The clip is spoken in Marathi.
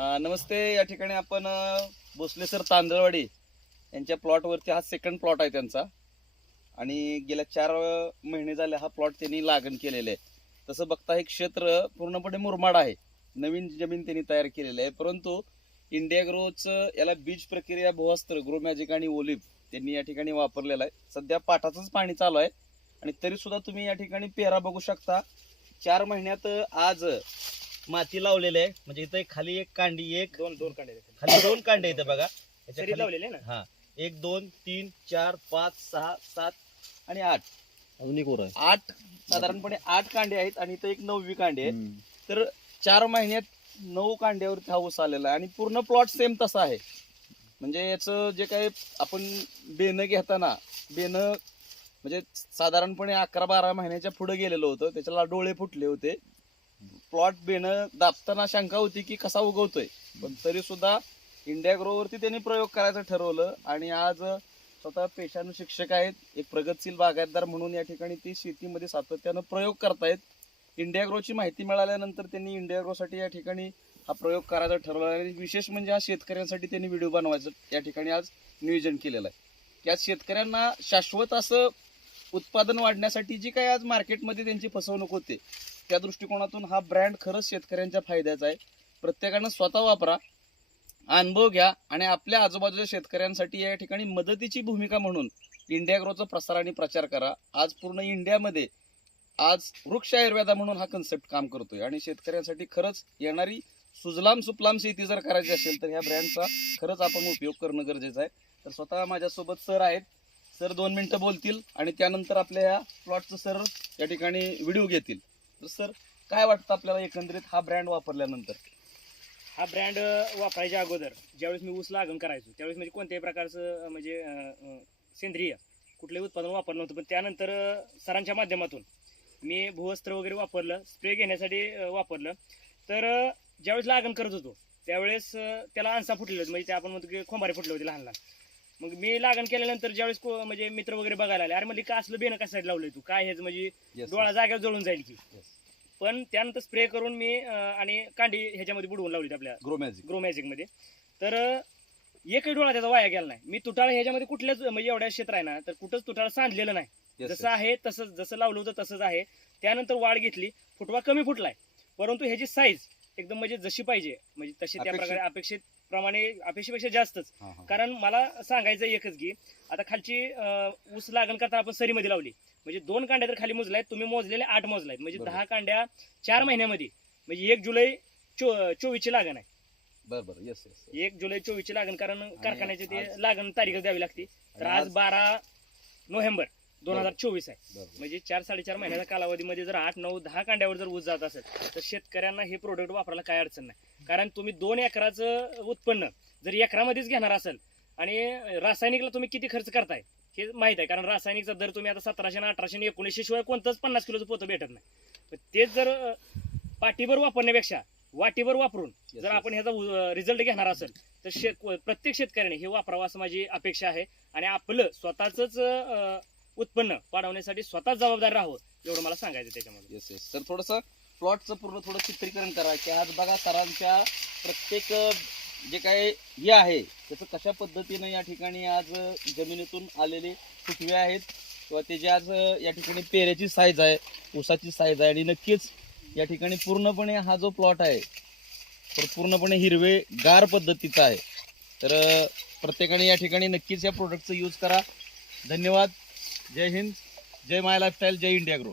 नमस्ते. या ठिकाणी आपण भोसले सर तांदळवाडी यांच्या प्लॉटवरती हा सेकंड प्लॉट आहे त्यांचा आणि गेल्या 4 महिने झाले हा प्लॉट त्यांनी लागण केलेले आहे. तसं बघता हे क्षेत्र पूर्णपणे मुरमाड आहे, नवीन जमीन त्यांनी तयार केलेली आहे. परंतु इंडिया ग्रोचं याला बीज प्रक्रिया भूअस्त्र ग्रो मॅजिक आणि ओलिव्ह त्यांनी या ठिकाणी वापरलेला आहे. सध्या पाटाचंच पाणी चालू आहे आणि तरी सुद्धा तुम्ही या ठिकाणी पेरा बघू शकता. 4 महिन्यात आज माती लावलेली आहे. म्हणजे इथं खाली एक कांडी, एक दोन कांडे, खाली 2 कांडे इथं बघा लावलेले ना. हा, 1 2 3 4 5 6 7 आणि 8 अजून एक वर आहे. 8 साधारणपणे 8 कांडे आहेत आणि इथं एक 9वी कांडी आहे. तर 4 महिन्यात 9 कांड्यावरती हा ऊस आलेला आहे आणि पूर्ण प्लॉट सेम तसा आहे. म्हणजे याचं जे काही आपण बेनं घेताना बेनं म्हणजे साधारणपणे 11-12 महिन्याच्या पुढे गेलेलं होतं, त्याच्याला डोळे फुटले होते. प्लॉट बेनं दाबताना शंका होती की कसा उगवतोय, पण तरी सुद्धा इंडिया ग्रोवरती त्यांनी प्रयोग करायचं ठरवलं आणि आज स्वतः पेशाने शिक्षक आहेत, एक प्रगतशील बागायतदार म्हणून या ठिकाणी ती शेतीमध्ये सातत्यानं प्रयोग करतायत. इंडिया ग्रोची माहिती मिळाल्यानंतर त्यांनी इंडिया ग्रोसाठी या ठिकाणी हा प्रयोग करायचा ठरवला आणि विशेष म्हणजे हा शेतकऱ्यांसाठी त्यांनी व्हिडिओ बनवायचं या ठिकाणी आज नियोजन केलेलं आहे. या शेतकऱ्यांना शाश्वत असं उत्पादन वाढण्यासाठी जी काही आज मार्केटमध्ये त्यांची फसवणूक होते, त्या दृष्टिकोनातून हा ब्रँड खरंच शेतकऱ्यांच्या फायद्याचा आहे. प्रत्येकानं स्वतः वापरा, अनुभव घ्या आणि आपल्या आजूबाजूच्या शेतकऱ्यांसाठी या ठिकाणी मदतीची भूमिका म्हणून इंडिया ग्रोचा प्रसार आणि प्रचार करा. आज पूर्ण इंडियामध्ये आज वृक्ष आयुर्वेदा म्हणून हा कन्सेप्ट काम करतोय आणि शेतकऱ्यांसाठी खरंच येणारी सुजलाम सुफलाम शेती जर करायची असेल तर ह्या ब्रँडचा खरंच आपण उपयोग करणं गरजेचं आहे. तर स्वतः माझ्यासोबत सर आहेत. सर 2 मिनिटं बोलतील आणि त्यानंतर आपल्या या प्लॉटचं सर या ठिकाणी व्हिडिओ घेतील. तर सर, काय वाटतं आपल्याला एकंदरीत हा ब्रँड वापरल्यानंतर? हा ब्रँड वापरायच्या अगोदर ज्यावेळेस मी ऊस लागण करायचो त्यावेळेस म्हणजे कोणत्याही प्रकारचं म्हणजे सेंद्रिय कुठलंही उत्पादन वापरलं नव्हतं. पण त्यानंतर सरांच्या माध्यमातून मी भूवस्त्र वगैरे वापरलं, स्प्रे घेण्यासाठी वापरलं. तर ज्यावेळेस लागण करत होतो त्यावेळेस त्याला अणसा फुटलेले होते, म्हणजे ते आपण म्हणतो की खोंबारे फुटले होते लहान लहान. मग मी लागण केल्यानंतर ज्यावेळेस म्हणजे मित्र वगैरे बघायला आले, अरे म्हणजे का असलं बेनं कशासाठी लावलंय तू, काय हेच म्हणजे डोळा जाग्यावर जळून जाईल की. पण त्यानंतर स्प्रे करून मी आणि कांडी ह्याच्यामध्ये बुडवून लावली आपल्या ग्रो मॅजिक मध्ये. तर एकही डोळा त्याचा वाया गेला नाही. मी तुटाळ ह्याच्यामध्ये कुठल्याच म्हणजे एवढ्या क्षेत्र आहे ना तर कुठंच तुटाळ सांधलेलं नाही. जसं आहे तसंच, जसं लावलं होतं तसंच आहे. त्यानंतर वाढ घेतली, फुटवा कमी फुटलाय, परंतु ह्याची साईज एकदम म्हणजे जशी पाहिजे म्हणजे तशी त्या प्रकारे अपेक्षेपेक्षा जास्तच. कारण मला सांगायचं एकच की आता खालची ऊस लागण करताना आपण सरीमध्ये लावली, म्हणजे 2 कांड्या तर खाली मोजलायत, तुम्ही मोजलेले 8 मोजलायत, म्हणजे 10 कांड्या 4 महिन्यामध्ये. म्हणजे 1 जुलै 24ची लागण आहे. बरोबर. Yes yes. 1 जुलै 24ची लागण, कारण कारखान्याची ते लागण तारीख द्यावी लागते. तर आज 12 नोव्हेंबर 2024 आहे. म्हणजे 4-4.5 महिन्याच्या कालावधीमध्ये जर 8, 9, 10 कांड्यावर जर ऊस जात असेल तर शेतकऱ्यांना हे प्रोडक्ट वापरायला काय अडचण नाही. कारण तुम्ही 2 एकराचं उत्पन्न जर एकरामध्येच घेणार असेल आणि रासायनिकला तुम्ही किती खर्च करताय हे माहित आहे. कारण रासायनिकचा दर तुम्ही आता 1700, 1800, 1900 शिवाय कोणतंच 50 किलोचं पोतं भेटत नाही. पण तेच जर पाठीभर वापरण्यापेक्षा वाटीभर वापरून जर आपण ह्याचा रिझल्ट घेणार असेल तर प्रत्येक शेतकऱ्याने हे वापरावं असं माझी अपेक्षा आहे. आणि आपलं स्वतःच उत्पन्न वाढवण्यासाठी स्वतःच जबाबदार राहावं एवढं मला सांगायचं त्याच्यामध्ये. Yes yes. तर थोडंसं प्लॉटचं पूर्ण थोडं चित्रीकरण करा की आज बघा सरांच्या प्रत्येक जे काय हे आहे त्याचं कशा पद्धतीनं या ठिकाणी आज जमिनीतून आलेले फुटवे आहेत किंवा त्याची आज या ठिकाणी पेऱ्याची साईज आहे, ऊसाची साईज आहे आणि नक्कीच या ठिकाणी पूर्णपणे हा जो प्लॉट आहे तर पूर्णपणे हिरवे गार पद्धतीचा आहे. तर प्रत्येकाने या ठिकाणी नक्कीच या प्रोडक्टचं यूज करा. धन्यवाद. जय हिंद, जय माय लाईफस्टाईल, जय इंडिया ग्रो.